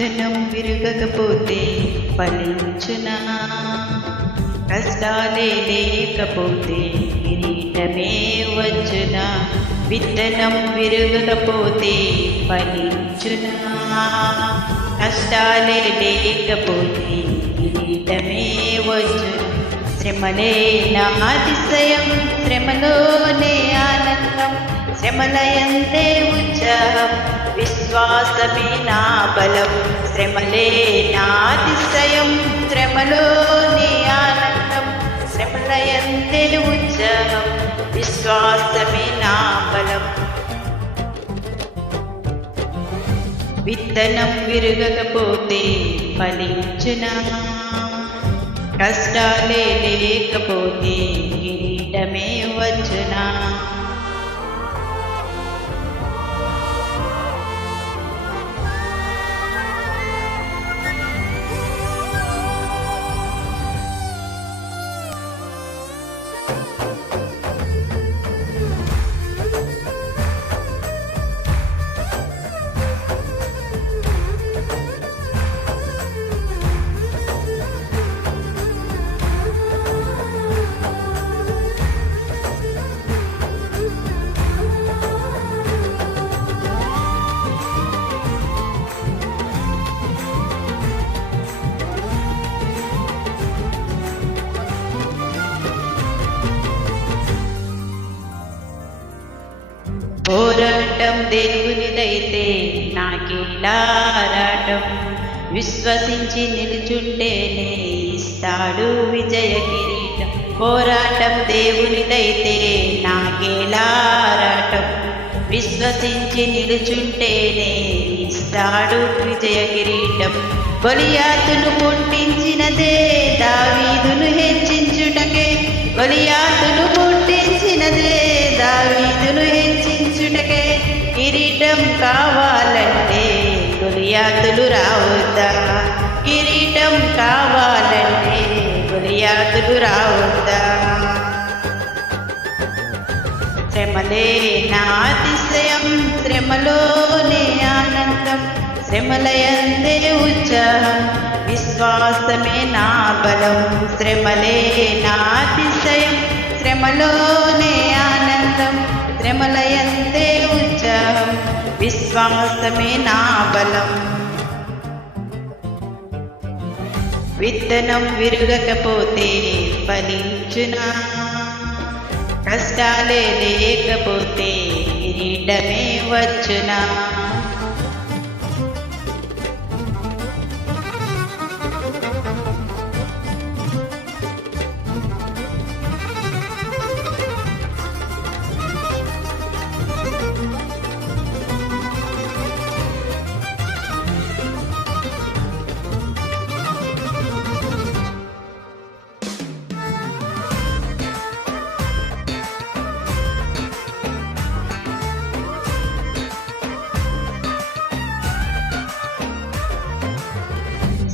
విత్తనం విరగకపోతే ఫలించునా? కష్టాలే లేకపోతే కిరీటమే వచ్చునా? విత్తనం విరగకపోతే ఫలించునా? కష్టాలే లేకపోతే కిరీటమే వచ్చునా? శ్రమలే నా అతిశయం, శ్రమలోనే ఆనందం, శ్రమలయందే ఉత్సాహం, విశ్వాసమే నా బలం. శ్రమలే నా అతిశయం, శ్రమలోనే ఆనందం, శ్రమలయందే ఉత్సాహం, విశ్వాసమే నా బలం. విత్తనం విరగకపోతే ఫలించునా? కష్టాలే లేకపోతే కిరీటమే వచ్చునా? పోరాటం దేవునిదైతే నాకేలా ఆరాటం, విశ్వసించి నిలుచుంటేనే ఇస్తాడు విజయ కిరీటం. పోరాటం దేవునిదైతే నాకేలా ఆరాటం, విశ్వసించి నిలుచుంటేనే ఇస్తాడు విజయ కిరీటం. గొలియాతును పుట్టించినదే దావీదును హెచ్చించుటకే, గొలియాతును పుట్టించినదే దావీదును హెచ్చించుటకే. కిరీటం కావాలంటే గొలియాతులు రావద్దా? కిరీటం కావాలంటే గొలియాతులు రావద్దా? శ్రమలే నా అతిశయం, శ్రమలోనే ఆనందం, శ్రమలయందే ఉత్సాహం, విశ్వాసమే నా బలం. శ్రమలే నా అతిశయం, శ్రమలోనే ఆనందం, శ్రమలయందే ఉత్సాహం, విశ్వాసమే నా బలం. విత్తనం విరగకపోతే ఫలించునా? కష్టాలే లేకపోతే కిరీటమే వచ్చునా?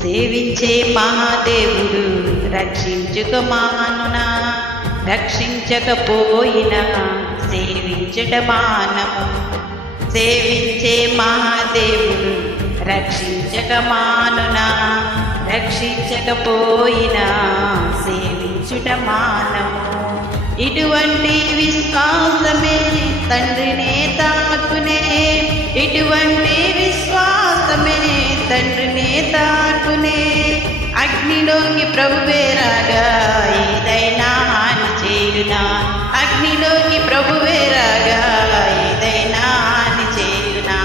సేవించే మహాదేవుడు రక్షించుక మానునా? రక్షించకపోయినా సేవించట మానము. సేవించే మహాదేవుడు రక్షించక మానునా? రక్షించకపోయినా సేవించుట మానము. ఇటువంటి విశ్వాసమే తండ్రినే తాకునే, ఇటువంటి విశ్వాసమే తండ్రినే తాకునే. అగ్నిలోకి ప్రభువే రాగా ఏదైనా హాని చేయునా? అగ్నిలోకి ప్రభువే రాగా ఏదైనా హాని చేయునా?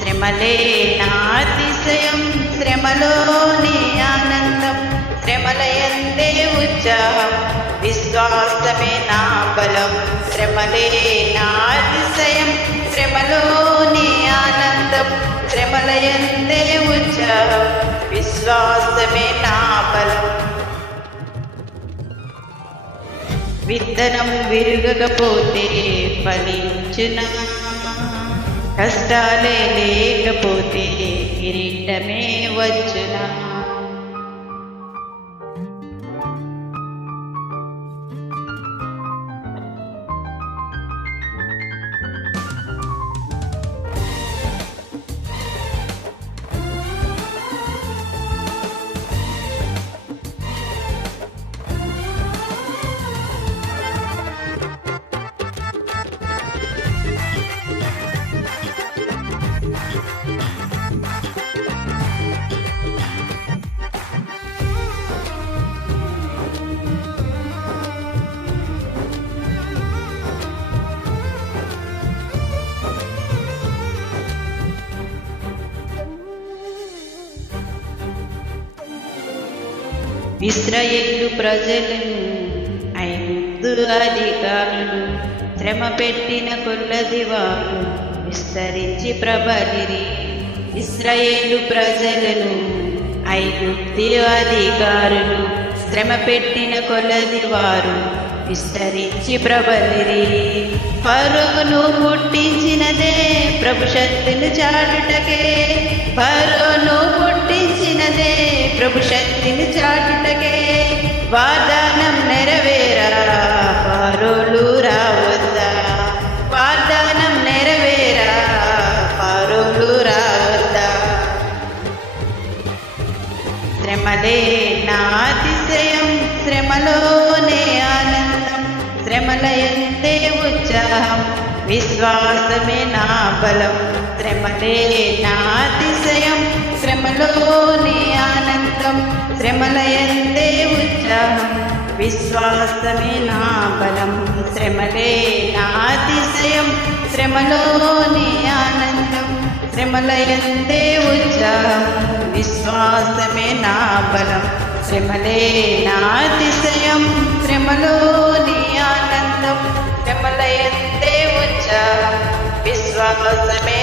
శ్రమలే నా అతిశయం, శ్రమలోనే ఆనందం, శ్రమలయందే ఉత్సాహం, విశ్వాసమే నా బలం. శ్రమలే నా అతిశయం, శ్రమలోనే ఆనందం, శ్రమలయందే ఉత్సాహం, విశ్వాసమే నా బలం. విత్తనం విరగకపోతే ఫలించునా? కష్టాలే లేకపోతే కిరీటమే వచ్చునా? ఇశ్రాయేలు ప్రజలను ఐగుప్తు అధికారులు శ్రమ పెట్టిన కొల్లది వారు విస్తరించి ప్రబలిరి. ఇశ్రాయేలు ప్రజలను ఐగుప్తు అధికారులు శ్రమ పెట్టిన కొలది వారు విస్తరించి ప్రబలిరి. ఫరోను పుట్టించినదే ప్రభు శక్తిని చాటుటకే, ఫరోను పుట్టించినదే ప్రభు శక్తిని చాటుటకే. వాగ్దానం నెరవేరా ఫరోలు రావద్దా, వాగ్దానం నెరవేరా ఫరోలు రావద్దా. శ్రమలే నా అతిశయం, శ్రమలోనే ఆనందం, శ్రమల ఎంతే ఉత్సాహం, విశ్వాసమే నా బలం. శ్రమలే నా అతిశయం, శ్రమలోనే ఆనందం, శ్రమల ఎంతే ఉత్సాహం, విశ్వాసమే నా బలం. శ్రమలే నా అతిశయం, శ్రమలోనే ఆనందం, శ్రమల ఎంతే ఉత్సాహం, విశ్వాసమే నా బలం. శ్రమలే నా అతిశయం, శ్రమలోని ఆనందం, శ్రమల ఎంతే ఉత్సాహం, విశ్వాసమే